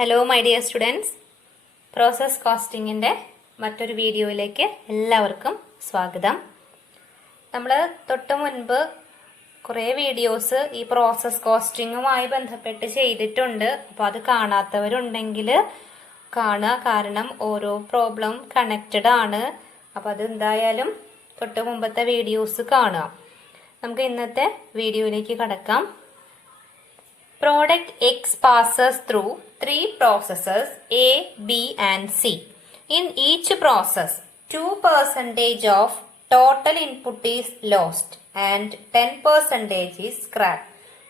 Hello my dear students, process കോസ്റ്റിങ്ങിൻ്റെ മറ്റൊരു വീഡിയോയിലേക്ക് എല്ലാവർക്കും സ്വാഗതം. നമ്മൾ തൊട്ട് മുൻപ് കുറേ വീഡിയോസ് ഈ പ്രോസസ് കോസ്റ്റിങ്ങുമായി ബന്ധപ്പെട്ട് ചെയ്തിട്ടുണ്ട്. അപ്പോൾ അത് കാണാത്തവരുണ്ടെങ്കിൽ കാണുക, കാരണം ഓരോ പ്രോബ്ലം കണക്റ്റഡ് ആണ്. അപ്പോൾ അത് എന്തായാലും തൊട്ട് മുമ്പത്തെ വീഡിയോസ് കാണുക. നമുക്ക് ഇന്നത്തെ വീഡിയോയിലേക്ക് കടക്കാം. Product X passes through three processes A, B and C. In each process, 2% of total input is lost and 10% is scrapped.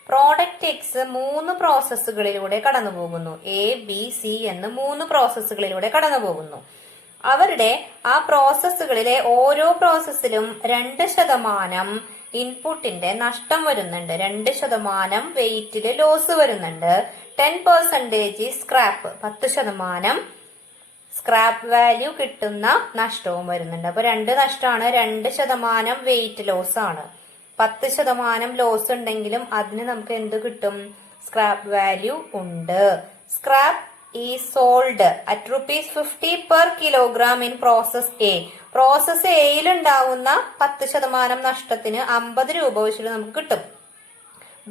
Product X 3 പ്രോസസ്സുകളിലൂടെ കടന്നു പോകുന്നു. എ, ബി, സി എന്ന് 3 പ്രോസസ്സുകളിലൂടെ കടന്നു പോകുന്നു. അവരുടെ ആ പ്രോസസ്സുകളിലെ ഓരോ പ്രോസസ്സിലും 2% ഇൻപുട്ടിന്റെ നഷ്ടം വരുന്നുണ്ട്. 2% വെയിറ്റില് ലോസ് വരുന്നുണ്ട്. 10% സ്ക്രാപ്പ്, 10% സ്ക്രാപ്പ് വാല്യൂ കിട്ടുന്ന നഷ്ടവും വരുന്നുണ്ട്. അപ്പൊ 2 നഷ്ടമാണ്, 2% വെയിറ്റ് ലോസ് ആണ്. 10% ലോസ് ഉണ്ടെങ്കിലും അതിന് നമുക്ക് എന്ത് കിട്ടും? സ്ക്രാപ്പ് വാല്യൂ ഉണ്ട്. Scrap is sold at ₹50 per kilogram in process A. Process എയിൽ ഉണ്ടാവുന്ന 10% നഷ്ടത്തിന് 50 രൂപ വെച്ചിട്ട് നമുക്ക് കിട്ടും.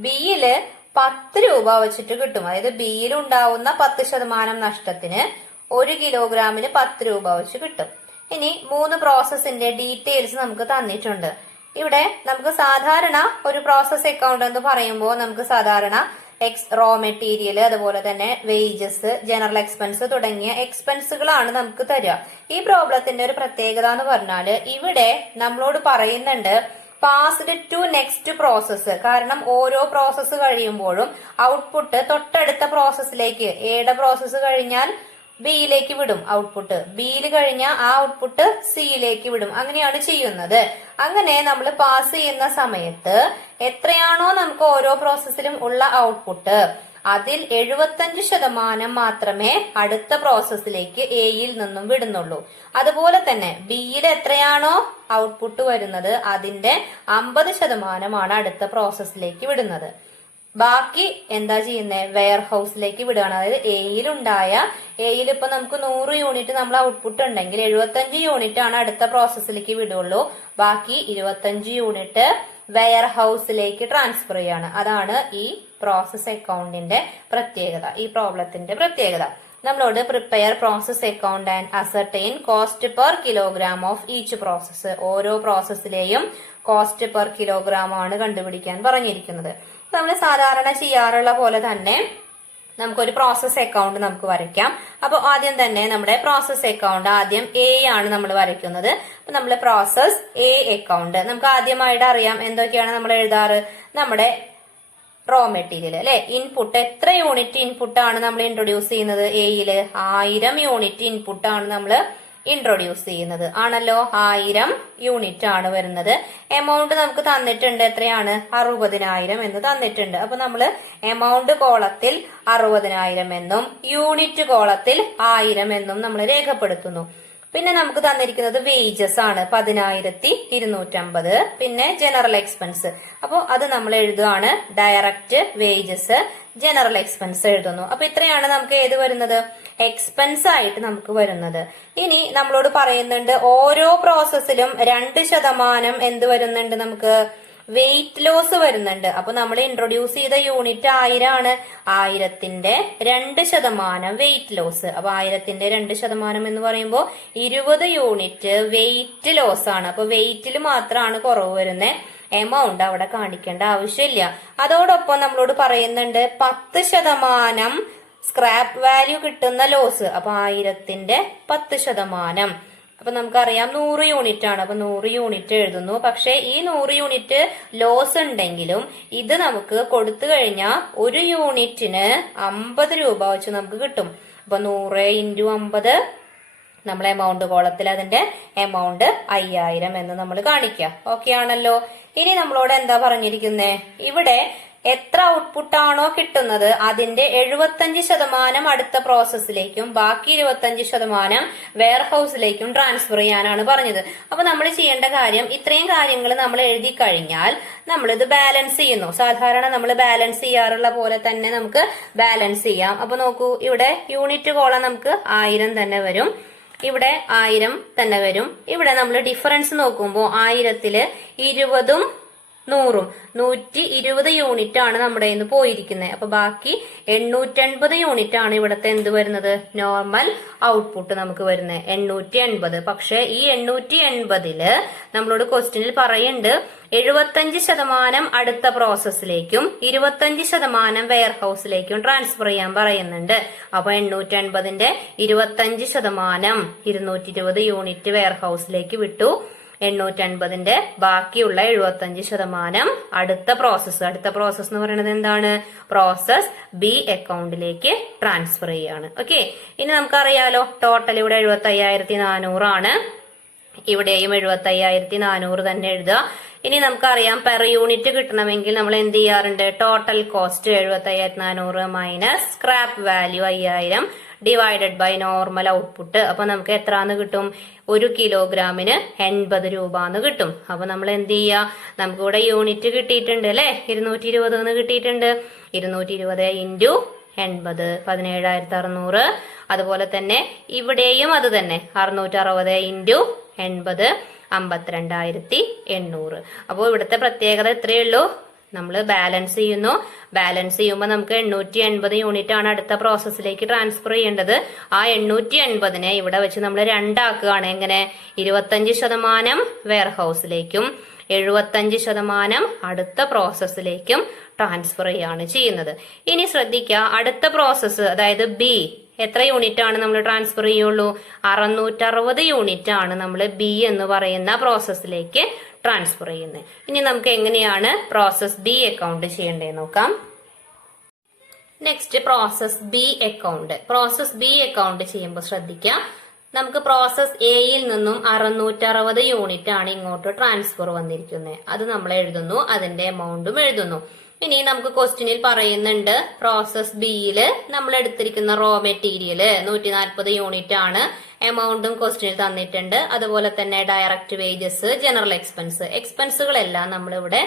ബിയില് 10 രൂപ വെച്ചിട്ട് കിട്ടും. അതായത് ബിയിൽ ഉണ്ടാവുന്ന 10% നഷ്ടത്തിന് 1 കിലോഗ്രാമിന് 10 രൂപ വെച്ച് കിട്ടും. ഇനി 3 പ്രോസസ്സിന്റെ ഡീറ്റെയിൽസ് നമുക്ക് തന്നിട്ടുണ്ട്. ഇവിടെ നമുക്ക് സാധാരണ ഒരു പ്രോസസ് അക്കൗണ്ട് എന്ന് പറയുമ്പോൾ നമുക്ക് സാധാരണ റോ മെറ്റീരിയൽ, അതുപോലെ തന്നെ വേജസ്, ജനറൽ എക്സ്പെൻസ് തുടങ്ങിയ എക്സ്പെൻസുകളാണ് നമുക്ക് തരിക. ഈ പ്രോബ്ലത്തിന്റെ ഒരു പ്രത്യേകത എന്ന് പറഞ്ഞാല് ഇവിടെ നമ്മളോട് പറയുന്നുണ്ട് പാസ്ഡ് ടു നെക്സ്റ്റ് പ്രോസസ്സ്. കാരണം ഓരോ പ്രോസസ്സ് കഴിയുമ്പോഴും ഔട്ട്പുട്ട് തൊട്ടടുത്ത പ്രോസസ്സിലേക്ക്, എയുടെ പ്രോസസ്സ് കഴിഞ്ഞാൽ ബിയിലേക്ക് വിടും ഔട്ട്പുട്ട്, ബിയിൽ കഴിഞ്ഞാൽ ആ ഔട്ട്പുട്ട് സിയിലേക്ക് വിടും. അങ്ങനെയാണ് ചെയ്യുന്നത്. അങ്ങനെ നമ്മൾ പാസ് ചെയ്യുന്ന സമയത്ത് എത്രയാണോ നമുക്ക് ഓരോ പ്രോസസ്സിലും ഉള്ള ഔട്ട്പുട്ട്, അതിൽ 75% മാത്രമേ അടുത്ത പ്രോസസ്സിലേക്ക് എയിൽ നിന്നും വിടുന്നുള്ളൂ. അതുപോലെ തന്നെ ബിയിൽ എത്രയാണോ ഔട്ട്പുട്ട് വരുന്നത് അതിന്റെ 50% അടുത്ത പ്രോസസ്സിലേക്ക് വിടുന്നത്. ബാക്കി എന്താ ചെയ്യുന്നത്? വെയർ ഹൗസിലേക്ക് വിടുകയാണ്. അതായത് എയിൽ ഇപ്പൊ നമുക്ക് 100 യൂണിറ്റ് നമ്മൾ ഔട്ട്പുട്ട് ഉണ്ടെങ്കിൽ 75 യൂണിറ്റ് ആണ് അടുത്ത പ്രോസസ്സിലേക്ക് വിടുള്ളൂ. ബാക്കി 25 യൂണിറ്റ് വെയർ ഹൗസിലേക്ക് ട്രാൻസ്ഫർ ചെയ്യാണ്. അതാണ് ഈ പ്രോസസ് അക്കൗണ്ടിന്റെ പ്രത്യേകത, ഈ പ്രോബ്ലത്തിന്റെ പ്രത്യേകത. നമ്മളോട് prepare process account and ascertain cost per kilogram of each process. ഓരോ പ്രോസസ്സിലെയും കോസ്റ്റ് പെർ കിലോഗ്രാം ആണ് കണ്ടുപിടിക്കാൻ പറഞ്ഞിരിക്കുന്നത്. നമ്മൾ സാധാരണ ചെയ്യാറുള്ള പോലെ തന്നെ നമുക്കൊരു പ്രോസസ് അക്കൗണ്ട് നമുക്ക് വരയ്ക്കാം. അപ്പൊ ആദ്യം തന്നെ നമ്മുടെ പ്രോസസ് അക്കൗണ്ട് ആദ്യം എ ആണ് നമ്മൾ വരയ്ക്കുന്നത്. അപ്പൊ നമ്മൾ പ്രോസസ് എ അക്കൗണ്ട് നമുക്ക് ആദ്യമായിട്ട് അറിയാം എന്തൊക്കെയാണ് നമ്മൾ എഴുതാറ്. നമ്മുടെ റോ മെറ്റീരിയൽ അല്ലെ, ഇൻപുട്ട് എത്ര യൂണിറ്റ് ഇൻപുട്ട് ആണ് നമ്മൾ ഇൻട്രൊഡ്യൂസ് ചെയ്യുന്നത്? എയില് 1000 യൂണിറ്റ് ഇൻപുട്ട് ആണ് നമ്മൾ ഇൻട്രൊഡ്യൂസ് ചെയ്യുന്നത്. ആണല്ലോ, 1000 യൂണിറ്റ് ആണ് വരുന്നത്. എമൗണ്ട് നമുക്ക് തന്നിട്ടുണ്ട്, എത്രയാണ്? 60,000 എന്ന് തന്നിട്ടുണ്ട്. അപ്പൊ നമ്മള് എമൗണ്ട് കോളത്തിൽ 60,000 എന്നും യൂണിറ്റ് കോളത്തിൽ 1000 എന്നും നമ്മൾ രേഖപ്പെടുത്തുന്നു. പിന്നെ നമുക്ക് തന്നിരിക്കുന്നത് വേജസ് ആണ്, 10,250. പിന്നെ ജനറൽ എക്സ്പെൻസ്, അപ്പൊ അത് നമ്മൾ എഴുതുകയാണ് ഡയറക്റ്റ് വേജസ്, ജനറൽ എക്സ്പെൻസ് എഴുതുന്നു. അപ്പൊ ഇത്രയാണ് നമുക്ക് ഏത് വരുന്നത്? എക്സ്പെൻസ് ആയിട്ട് നമുക്ക് വരുന്നത്. ഇനി നമ്മളോട് പറയുന്നുണ്ട് ഓരോ പ്രോസസ്സിലും 2% എന്ത് വരുന്നുണ്ട്? നമുക്ക് വെയിറ്റ് ലോസ് വരുന്നുണ്ട്. അപ്പൊ നമ്മൾ ഇൻട്രൊഡ്യൂസ് ചെയ്ത യൂണിറ്റ് 1000 ആണ്. 1000ന്റെ 2% വെയിറ്റ് ലോസ്. അപ്പൊ 1000ന്റെ 2% എന്ന് പറയുമ്പോൾ 20 യൂണിറ്റ് വെയിറ്റ് ലോസ് ആണ്. അപ്പൊ വെയിറ്റിൽ മാത്രമാണ് കുറവ് വരുന്നത്. എമൗണ്ട് അവിടെ കാണിക്കേണ്ട ആവശ്യമില്ല. അതോടൊപ്പം നമ്മളോട് പറയുന്നുണ്ട് 10% സ്ക്രാപ്പ് വാല്യൂ കിട്ടുന്ന ലോസ്. അപ്പൊ 1000ന്റെ 10%. അപ്പൊ നമുക്കറിയാം 100 യൂണിറ്റ് ആണ്. അപ്പൊ 100 യൂണിറ്റ് എഴുതുന്നു. പക്ഷെ ഈ 100 യൂണിറ്റ് ലോസ് ഉണ്ടെങ്കിലും ഇത് നമുക്ക് കൊടുത്തു കഴിഞ്ഞാൽ 1 യൂണിറ്റിന് 50 രൂപ വെച്ച് നമുക്ക് കിട്ടും. അപ്പൊ 100 × 50 നമ്മൾ എമൗണ്ട് കോളത്തിൽ അതിന്റെ എമൗണ്ട് 5000 എന്ന് നമ്മൾ കാണിക്കുക. ഓക്കെ ആണല്ലോ. ഇനി നമ്മളോട് എന്താ പറഞ്ഞിരിക്കുന്നേ? ഇവിടെ എത്ര ഔട്ട്പുട്ടാണോ കിട്ടുന്നത് അതിന്റെ 75% അടുത്ത പ്രോസസ്സിലേക്കും ബാക്കി 25% വെയർഹൌസിലേക്കും ട്രാൻസ്ഫർ ചെയ്യാനാണ് പറഞ്ഞത്. അപ്പൊ നമ്മൾ ചെയ്യേണ്ട കാര്യം, ഇത്രയും കാര്യങ്ങൾ നമ്മൾ എഴുതി കഴിഞ്ഞാൽ നമ്മളിത് ബാലൻസ് ചെയ്യുന്നു. സാധാരണ നമ്മൾ ബാലൻസ് ചെയ്യാറുള്ള പോലെ തന്നെ നമുക്ക് ബാലൻസ് ചെയ്യാം. അപ്പൊ നോക്കൂ, ഇവിടെ യൂണിറ്റ് കോളം നമുക്ക് 1000 തന്നെ വരും, ഇവിടെ 1000 തന്നെ വരും. ഇവിടെ നമ്മൾ ഡിഫറൻസ് നോക്കുമ്പോൾ 1000-ല് 20ഉം 100ഉം 120 യൂണിറ്റ് ആണ് നമ്മുടെ ഇന്ന് പോയിരിക്കുന്നത്. അപ്പൊ ബാക്കി 880 യൂണിറ്റ് ആണ് ഇവിടത്തെ എന്ത് വരുന്നത്, നോർമൽ ഔട്ട്പുട്ട് നമുക്ക് വരുന്നത് 880. പക്ഷെ ഈ 880-ല് നമ്മളോട് ക്വസ്റ്റ്യനിൽ പറയുന്നുണ്ട് 75% അടുത്ത പ്രോസസ്സിലേക്കും 25% വെയർഹൌസിലേക്കും ട്രാൻസ്ഫർ ചെയ്യാൻ പറയുന്നുണ്ട്. അപ്പൊ 880-ന്റെ 25% 220 യൂണിറ്റ് വെയർഹൌസിലേക്ക് വിട്ടു. 850-ന്റെ ബാക്കിയുള്ള 75% അടുത്ത പ്രോസസ്സ് എന്ന് പറയുന്നത് എന്താണ്, പ്രോസസ് ബി അക്കൗണ്ടിലേക്ക് ട്രാൻസ്ഫർ ചെയ്യാണ്. ഓക്കെ, ഇനി നമുക്കറിയാലോ ടോട്ടൽ ഇവിടെ 75,400 ആണ്, ഇവിടെയും 75,400 തന്നെ എഴുതുക. ഇനി നമുക്കറിയാം പെർ യൂണിറ്റ് കിട്ടണമെങ്കിൽ നമ്മൾ എന്ത് ചെയ്യാറുണ്ട്, total cost 75,400 minus scrap value 5000 divided by normal output. അപ്പൊ നമുക്ക് എത്രാന്ന് കിട്ടും, 1 കിലോഗ്രാമിന് 80 രൂപന്ന് കിട്ടും. അപ്പൊ നമ്മൾ എന്ത് ചെയ്യാ, നമുക്കിവിടെ യൂണിറ്റ് കിട്ടിയിട്ടുണ്ട് അല്ലെ, 220 കിട്ടിയിട്ടുണ്ട്. 220 ഇൻറ്റു 80 17,600. അതുപോലെ തന്നെ ഇവിടെയും അത് തന്നെ 660 ഇൻറ്റു 80 52,800. അപ്പോൾ ഇവിടുത്തെ പ്രത്യേകത ഇത്രയേ ഉള്ളൂ, നമ്മൾ ബാലൻസ് ചെയ്യുന്നു. ബാലൻസ് ചെയ്യുമ്പോൾ നമുക്ക് 880 യൂണിറ്റ് ആണ് അടുത്ത പ്രോസസ്സിലേക്ക് ട്രാൻസ്ഫർ ചെയ്യേണ്ടത്. ആ 880-നെ ഇവിടെ വെച്ച് നമ്മൾ രണ്ടാക്കുകയാണ്. എങ്ങനെ, 25% വെയർഹൌസിലേക്കും 75% അടുത്ത പ്രോസസ്സിലേക്കും ട്രാൻസ്ഫർ ചെയ്യാണ് ചെയ്യുന്നത്. ഇനി ശ്രദ്ധിക്കുക, അടുത്ത പ്രോസസ്സ് അതായത് ബി എത്ര യൂണിറ്റ് ആണ് നമ്മൾ ട്രാൻസ്ഫർ ചെയ്യുള്ളൂ, 660 യൂണിറ്റ് ആണ് നമ്മൾ ബി എന്ന് പറയുന്ന പ്രോസസ്സിലേക്ക് ട്രാൻസ്ഫർ ചെയ്യുന്നത്. ഇനി നമുക്ക് എങ്ങനെയാണ് പ്രോസസ് ബി അക്കൗണ്ട് ചെയ്യേണ്ടത് നോക്കാം. Next process B account. Process B account ചെയ്യുമ്പോൾ ശ്രദ്ധിക്കാം, നമുക്ക് പ്രോസസ് എയിൽ നിന്നും 660 യൂണിറ്റ് ആണ് ഇങ്ങോട്ട് ട്രാൻസ്ഫർ വന്നിരിക്കുന്നത്. അത് നമ്മൾ എഴുതുന്നു, അതിന്റെ എമൗണ്ടും എഴുതുന്നു. ഇനി നമുക്ക് ക്വസ്റ്റ്യനിൽ പറയുന്നുണ്ട് പ്രോസസ് ബിയില് നമ്മൾ എടുത്തിരിക്കുന്ന റോ മെറ്റീരിയൽ 140 യൂണിറ്റ് ആണ്. എമൗണ്ടും ക്വസ്റ്റ്യനിൽ തന്നിട്ടുണ്ട്. അതുപോലെ തന്നെ ഡയറക്റ്റ് വേജസ്, ജനറൽ എക്സ്പെൻസുകളെല്ലാം നമ്മൾ ഇവിടെ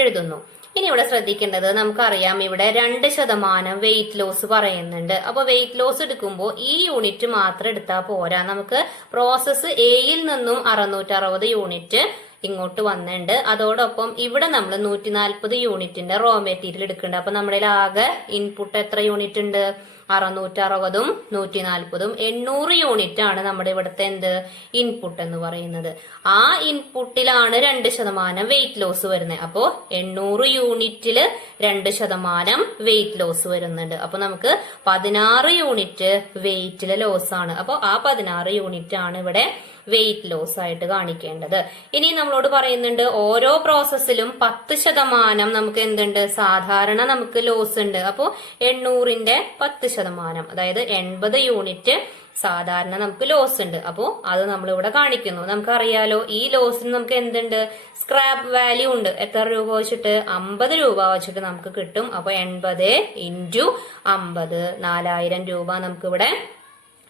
എഴുതുന്നു. ഇനി ഇവിടെ ശ്രദ്ധിക്കേണ്ടത്, നമുക്കറിയാം ഇവിടെ 2% വെയിറ്റ് ലോസ് പറയുന്നുണ്ട്. അപ്പൊ വെയിറ്റ് ലോസ് എടുക്കുമ്പോൾ ഈ യൂണിറ്റ് മാത്രം എടുത്താൽ പോരാ, നമുക്ക് പ്രോസസ് എയിൽ നിന്നും 660 യൂണിറ്റ് ഇങ്ങോട്ട് വന്നിട്ടുണ്ട്. അതോടൊപ്പം ഇവിടെ നമ്മൾ 140 യൂണിറ്റിന്റെ റോ മെറ്റീരിയൽ എടുക്കുന്നുണ്ട്. അപ്പൊ നമ്മുടെ ആകെ ഇൻപുട്ട് എത്ര യൂണിറ്റ് ഉണ്ട്, 660ഉം 140ഉം 800 യൂണിറ്റ് ആണ് നമ്മുടെ ഇവിടുത്തെ എന്ത് ഇൻപുട്ട് എന്ന് പറയുന്നത്. ആ ഇൻപുട്ടിലാണ് 2% വെയിറ്റ് ലോസ് വരുന്നത്. അപ്പോ 800 യൂണിറ്റില് 2% വെയിറ്റ് ലോസ് വരുന്നുണ്ട്. അപ്പൊ നമുക്ക് 16 യൂണിറ്റ് വെയിറ്റില് ലോസ് ആണ്. അപ്പൊ ആ 16 യൂണിറ്റ് ആണ് ഇവിടെ വെയിറ്റ് ലോസ് ആയിട്ട് കാണിക്കേണ്ടത്. ഇനി നമ്മളോട് പറയുന്നുണ്ട് ഓരോ പ്രോസസ്സിലും 10% നമുക്ക് എന്തുണ്ട്, സാധാരണ നമുക്ക് ലോസ് ഉണ്ട്. അപ്പോ 800-ന്റെ 10%, അതായത് 80 യൂണിറ്റ് സാധാരണ നമുക്ക് ലോസ് ഉണ്ട്. അപ്പോ അത് നമ്മൾ ഇവിടെ കാണിക്കുന്നു. നമുക്കറിയാലോ ഈ ലോസിന് നമുക്ക് എന്തുണ്ട്, സ്ക്രാപ്പ് വാല്യൂ ഉണ്ട്. എത്ര രൂപ വെച്ചിട്ട്, 50 രൂപ വെച്ചിട്ട് നമുക്ക് കിട്ടും. അപ്പൊ 80 ഇൻറ്റു 50 4000 രൂപ നമുക്ക് ഇവിടെ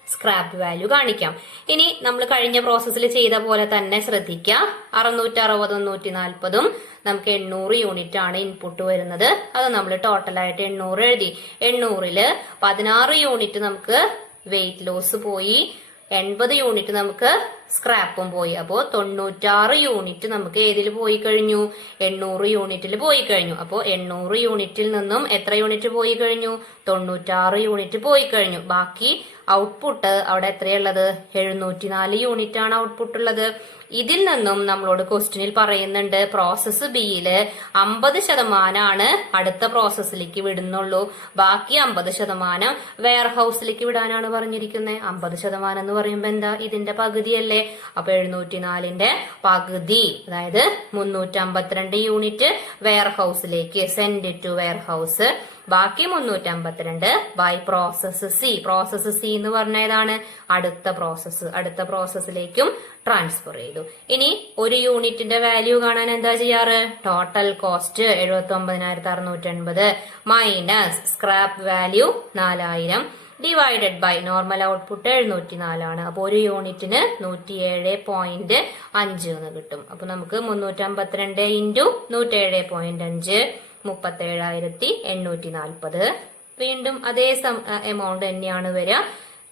സ്ക്രാപ്പ് വാല്യൂ കാണിക്കാം. ഇനി നമ്മൾ കഴിഞ്ഞ പ്രോസസ്സിൽ ചെയ്ത പോലെ തന്നെ ശ്രദ്ധിക്കാം, 660ഉം 140ഉം നമുക്ക് 800 യൂണിറ്റ് ആണ് ഇൻപുട്ട് വരുന്നത്. അത് നമ്മൾ ടോട്ടലായിട്ട് 800 എഴുതി. 800-ല് 16 യൂണിറ്റ് നമുക്ക് വെയിറ്റ് ലോസ് പോയി, 80 യൂണിറ്റ് നമുക്ക് സ്ക്രാപ്പും പോയി. അപ്പോ 96 യൂണിറ്റ് നമുക്ക് ഏതിൽ പോയി കഴിഞ്ഞു, 800 യൂണിറ്റിൽ പോയി കഴിഞ്ഞു. അപ്പോ 800 യൂണിറ്റിൽ നിന്നും എത്ര യൂണിറ്റ് പോയി കഴിഞ്ഞു, 96 യൂണിറ്റ് പോയി കഴിഞ്ഞു. ബാക്കി ഔട്ട്പുട്ട് അവിടെ എത്രയുള്ളത്, 704 യൂണിറ്റ് ആണ് ഔട്ട്പുട്ട് ഉള്ളത്. ഇതിൽ നിന്നും നമ്മളോട് ക്വസ്റ്റ്യനിൽ പറയുന്നുണ്ട് പ്രോസസ് ബിയില് 50% അടുത്ത പ്രോസസ്സിലേക്ക് വിടുന്നുള്ളൂ. ബാക്കി 50% വെയർ ഹൌസിലേക്ക് വിടാനാണ് പറഞ്ഞിരിക്കുന്നത്. 50% എന്ന് പറയുമ്പോ എന്താ, ഇതിന്റെ പകുതിയല്ലേ. അപ്പൊ 704ന്റെ പകുതി, അതായത് 352 യൂണിറ്റ് വെയർ ഹൗസിലേക്ക് സെൻഡ് ടു വെയർ ഹൗസ്. ബാക്കി 352 by process C. Process C എന്ന് പറഞ്ഞ ഏതാണ്? അടുത്ത പ്രോസസ്സിലേക്കും ട്രാൻസ്ഫർ ചെയ്തു. ഇനി ഒരു യൂണിറ്റിന്റെ വാല്യൂ കാണാൻ എന്താ ചെയ്യാറ്? Total cost 79,680 minus scrap value 4000 divided by normal output 704 ആണ്. അപ്പൊ ഒരു യൂണിറ്റിന് 107.5 എന്ന് കിട്ടും. അപ്പൊ നമുക്ക് 352 ഇൻറ്റു 107.5 37,840. വീണ്ടും അതേ എമൗണ്ട് തന്നെയാണ് വരിക.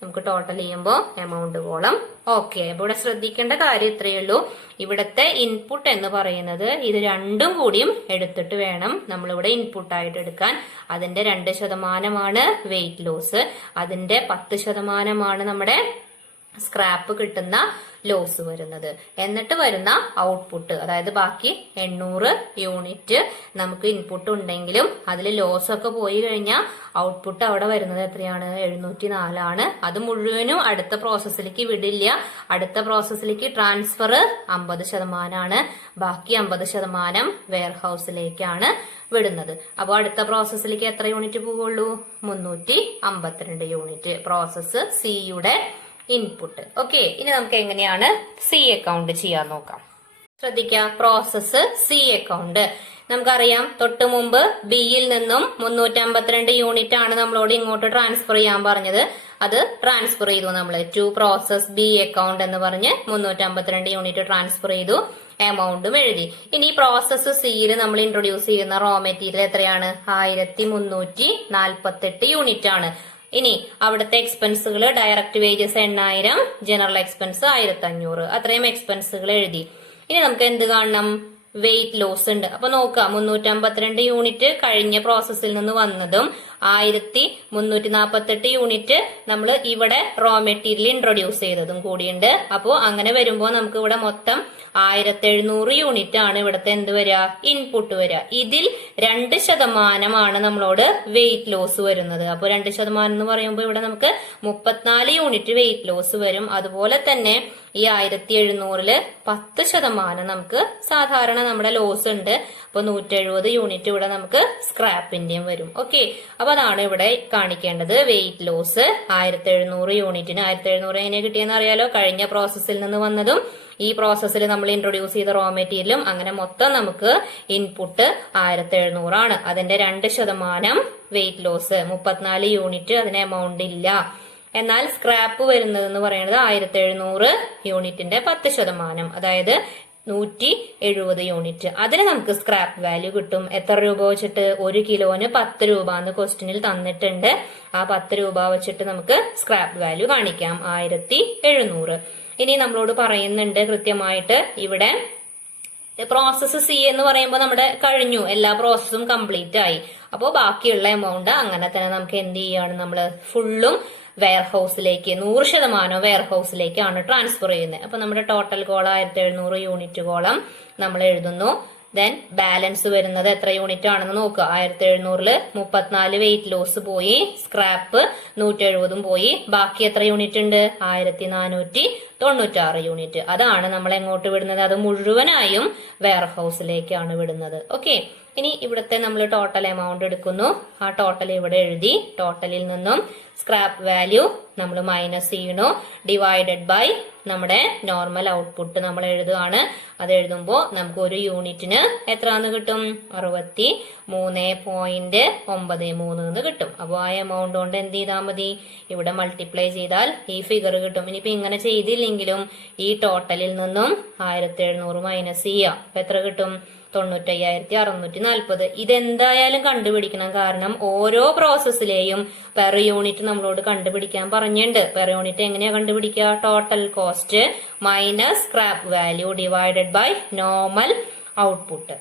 നമുക്ക് ടോട്ടൽ ചെയ്യുമ്പോൾ എമൗണ്ട് കോളം ഓക്കെ. അപ്പൊ ഇവിടെ ശ്രദ്ധിക്കേണ്ട കാര്യം ഇത്രയേ ഉള്ളൂ. ഇവിടത്തെ ഇൻപുട്ട് എന്ന് പറയുന്നത് ഇത് രണ്ടും കൂടിയും എടുത്തിട്ട് വേണം നമ്മളിവിടെ ഇൻപുട്ട് ആയിട്ട് എടുക്കാൻ. അതിന്റെ 2% വെയിറ്റ് ലോസ്, അതിന്റെ 10% നമ്മുടെ സ്ക്രാപ്പ് കിട്ടുന്ന ലോസ് വരുന്നത്. എന്നിട്ട് വരുന്ന ഔട്ട്പുട്ട്, അതായത് ബാക്കി 800 യൂണിറ്റ് നമുക്ക് ഇൻപുട്ട് ഉണ്ടെങ്കിലും അതിൽ ലോസ് ഒക്കെ പോയി കഴിഞ്ഞാൽ ഔട്ട്പുട്ട് അവിടെ വരുന്നത് എത്രയാണ്? 704 ആണ്. അത് മുഴുവനും അടുത്ത പ്രോസസ്സിലേക്ക് വിടില്ല. അടുത്ത പ്രോസസ്സിലേക്ക് ട്രാൻസ്ഫർ 50% ആണ്. ബാക്കി 50% വെയർ ഹൗസിലേക്കാണ് വിടുന്നത്. അപ്പോൾ അടുത്ത പ്രോസസ്സിലേക്ക് എത്ര യൂണിറ്റ് പോവുള്ളൂ? 352 യൂണിറ്റ്. പ്രോസസ്സ് സിയുടെ ഇൻപുട്ട്. ഓക്കെ, ഇനി നമുക്ക് എങ്ങനെയാണ് സി അക്കൗണ്ട് ചെയ്യാൻ നോക്കാം. ശ്രദ്ധിക്കുക, പ്രോസസ്സ് സി അക്കൗണ്ട് നമുക്കറിയാം. തൊട്ട് മുമ്പ് ബിയിൽ നിന്നും 352 യൂണിറ്റ് ആണ് നമ്മളോട് ഇങ്ങോട്ട് ട്രാൻസ്ഫർ ചെയ്യാൻ പറഞ്ഞത്. അത് ട്രാൻസ്ഫർ ചെയ്തു നമ്മൾ. ടു പ്രോസസ് ബി അക്കൗണ്ട് എന്ന് പറഞ്ഞ് 352 യൂണിറ്റ് ട്രാൻസ്ഫർ ചെയ്തു. എമൗണ്ടും എഴുതി. ഇനി പ്രോസസ് സിയിൽ നമ്മൾ ഇൻട്രൊഡ്യൂസ് ചെയ്യുന്ന റോ മെറ്റീരിയൽ എത്രയാണ്? 1348 യൂണിറ്റ് ആണ്. ഇനി അവിടുത്തെ എക്സ്പെൻസുകൾ ഡയറക്റ്റ് വേജസ് 8000, ജനറൽ എക്സ്പെൻസ് 1500, അത്രയും എക്സ്പെൻസുകൾ എഴുതി. ഇനി നമുക്ക് എന്ത് കാണണം? വെയിറ്റ് ലോസ് ഉണ്ട്. അപ്പൊ നോക്കാം, 352 യൂണിറ്റ് കഴിഞ്ഞ പ്രോസസ്സിൽ നിന്ന് വന്നതും 1348 യൂണിറ്റ് നമ്മൾ ഇവിടെ റോ മെറ്റീരിയൽ ഇൻട്രൊഡ്യൂസ് ചെയ്തതും കൂടിയുണ്ട്. അപ്പോ അങ്ങനെ വരുമ്പോൾ നമുക്ക് ഇവിടെ മൊത്തം 1700 യൂണിറ്റ് ആണ് ഇവിടുത്തെ എന്ത് വരിക? ഇൻപുട്ട് വരിക. ഇതിൽ 2% നമ്മളോട് വെയിറ്റ് ലോസ് വരുന്നത്. അപ്പൊ 2% എന്ന് പറയുമ്പോൾ ഇവിടെ നമുക്ക് 34 യൂണിറ്റ് വെയിറ്റ് ലോസ് വരും. അതുപോലെ തന്നെ ഈ 1700-ല് 10% നമുക്ക് സാധാരണ നമ്മുടെ ലോസ് ഉണ്ട്. അപ്പൊ 170 യൂണിറ്റ് ഇവിടെ നമുക്ക് സ്ക്രാപ്പിന്റെയും വരും. ഓക്കെ, അപ്പൊ അതാണ് ഇവിടെ കാണിക്കേണ്ടത്. വെയിറ്റ് ലോസ് 1700 യൂണിറ്റിന്. 1700 എങ്ങനെ കിട്ടിയെന്ന് അറിയാലോ? കഴിഞ്ഞ പ്രോസസ്സിൽ നിന്ന് വന്നതും ഈ പ്രോസസ്സിൽ നമ്മൾ ഇൻട്രൊഡ്യൂസ് ചെയ്ത റോ മെറ്റീരിയലും അങ്ങനെ മൊത്തം നമുക്ക് ഇൻപുട്ട് 1700 ആണ്. അതിന്റെ 2% വെയിറ്റ് ലോസ് 34 യൂണിറ്റ്, അതിന് എമൗണ്ട് ഇല്ല. എന്നാൽ സ്ക്രാപ്പ് വരുന്നത് എന്ന് പറയുന്നത് 1700 യൂണിറ്റിന്റെ 10%, അതായത് 170 യൂണിറ്റ്. അതിന് നമുക്ക് സ്ക്രാപ്പ് വാല്യൂ കിട്ടും. എത്ര രൂപ വെച്ചിട്ട്? 1 കിലോന് 10 രൂപ എന്ന് ക്വസ്റ്റ്യനിൽ തന്നിട്ടുണ്ട്. ആ 10 രൂപ വെച്ചിട്ട് നമുക്ക് സ്ക്രാപ്പ് വാല്യൂ കാണിക്കാം, 1700. ഇനി നമ്മളോട് പറയുന്നുണ്ട് കൃത്യമായിട്ട് ഇവിടെ പ്രോസസ്സ് സി എന്ന് പറയുമ്പോൾ നമ്മുടെ കഴിഞ്ഞു, എല്ലാ പ്രോസസ്സും കംപ്ലീറ്റ് ആയി. അപ്പോൾ ബാക്കിയുള്ള എമൗണ്ട് അങ്ങനെ തന്നെ നമുക്ക് എന്ത് ചെയ്യാണ്? നമ്മൾ ഫുള്ളും വെയർ ഹൗസിലേക്ക് 100% വെയർ ഹൗസിലേക്കാണ് ട്രാൻസ്ഫർ ചെയ്യുന്നത്. അപ്പൊ നമ്മുടെ ടോട്ടൽ കോളം 1700 യൂണിറ്റ് കോളം നമ്മൾ എഴുതുന്നു. ദെൻ ബാലൻസ് വരുന്നത് എത്ര യൂണിറ്റ് ആണെന്ന് നോക്കുക. 1700-ല് 34 വെയിറ്റ് ലോസ് പോയി, സ്ക്രാപ്പ് 170 പോയി. ബാക്കി എത്ര യൂണിറ്റ് ഉണ്ട്? 1496 യൂണിറ്റ്. അതാണ് നമ്മൾ എങ്ങോട്ട് വിടുന്നത്? അത് മുഴുവനായും വെയർ ഹൗസിലേക്കാണ് വിടുന്നത്. ഓക്കെ, ഇനി ഇവിടുത്തെ നമ്മൾ ടോട്ടൽ എമൗണ്ട് എടുക്കുന്നു. ആ ടോട്ടൽ ഇവിടെ എഴുതി. ടോട്ടലിൽ നിന്നും സ്ക്രാപ്പ് വാല്യൂ നമ്മൾ മൈനസ് ചെയ്യണു. ഡിവൈഡഡ് ബൈ നമ്മുടെ നോർമൽ ഔട്ട്പുട്ട് നമ്മൾ എഴുതുകയാണ്. അത് എഴുതുമ്പോൾ നമുക്ക് ഒരു യൂണിറ്റിന് എത്രന്ന് കിട്ടും? 63.93 എന്ന് കിട്ടും. അപ്പോൾ ആ എമൗണ്ട് കൊണ്ട് എന്ത് ചെയ്താൽ മതി? ഇവിടെ മൾട്ടിപ്ലൈ ചെയ്താൽ ഈ ഫിഗർ കിട്ടും. ഇനിയിപ്പോ ഇങ്ങനെ ചെയ്തില്ലെങ്കിലും ഈ ടോട്ടലിൽ നിന്നും 1700 മൈനസ് ചെയ്യാം. അപ്പൊ എത്ര കിട്ടും? 95,640. ഇതെന്തായാലും കണ്ടുപിടിക്കണം. കാരണം ഓരോ പ്രോസസ്സിലെയും പെർ യൂണിറ്റ് നമ്മളോട് കണ്ടുപിടിക്കാൻ പറഞ്ഞിട്ടുണ്ട്. പെർ യൂണിറ്റ് എങ്ങനെയാ കണ്ടുപിടിക്കുക? Total cost minus scrap value divided by normal output.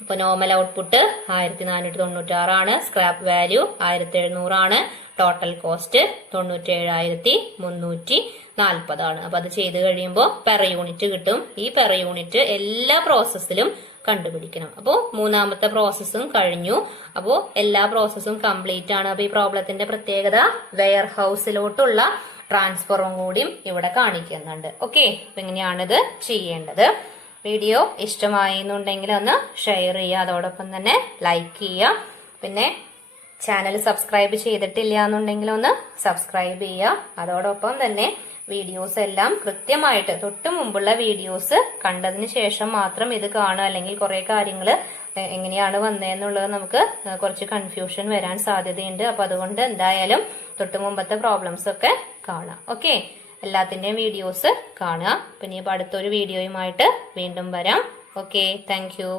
അപ്പൊ നോർമൽ ഔട്ട്പുട്ട് 1496 ആണ്. സ്ക്രാപ്പ് വാല്യൂ 1700 ആണ്. ടോട്ടൽ കോസ്റ്റ് 97,340 ആണ്. അപ്പൊ അത് ചെയ്ത് കഴിയുമ്പോൾ പെർ യൂണിറ്റ് കിട്ടും. ഈ പെർ യൂണിറ്റ് എല്ലാ പ്രോസസ്സിലും കണ്ടുപിടിക്കണം. അപ്പോ മൂന്നാമത്തെ പ്രോസസ്സും കഴിഞ്ഞു. അപ്പോ എല്ലാ പ്രോസസ്സും കംപ്ലീറ്റ് ആണ്. അപ്പൊ ഈ പ്രോബ്ലത്തിന്റെ പ്രത്യേകത വെയർ ഹൗസിലോട്ടുള്ള ട്രാൻസ്ഫറും കൂടിയും ഇവിടെ കാണിക്കുന്നുണ്ട്. ഓക്കെ, അപ്പൊ ഇങ്ങനെയാണിത് ചെയ്യേണ്ടത്. വീഡിയോ ഇഷ്ടമായി എന്നുണ്ടെങ്കിൽ ഒന്ന് ഷെയർ ചെയ്യുക, അതോടൊപ്പം തന്നെ ലൈക്ക് ചെയ്യുക. പിന്നെ ചാനൽ സബ്സ്ക്രൈബ് ചെയ്തിട്ടില്ല എന്നുണ്ടെങ്കിൽ ഒന്ന് സബ്സ്ക്രൈബ് ചെയ്യുക. അതോടൊപ്പം തന്നെ വീഡിയോസ് എല്ലാം കൃത്യമായിട്ട് തൊട്ട് മുമ്പുള്ള വീഡിയോസ് കണ്ടതിന് ശേഷം മാത്രം ഇത് കാണുക. അല്ലെങ്കിൽ കുറെ കാര്യങ്ങൾ എങ്ങനെയാണ് വന്നതെന്നുള്ളത് നമുക്ക് കുറച്ച് കൺഫ്യൂഷൻ വരാൻ സാധ്യതയുണ്ട്. അപ്പൊ അതുകൊണ്ട് എന്തായാലും തൊട്ട് മുമ്പത്തെ പ്രോബ്ലംസ് ഒക്കെ കാണാം. ഓക്കെ, എല്ലാത്തിന്റെയും വീഡിയോസ് കാണുക. പിന്നെ ഇപ്പൊ അടുത്തൊരു വീഡിയോയുമായിട്ട് വീണ്ടും വരാം. Okay, thank you.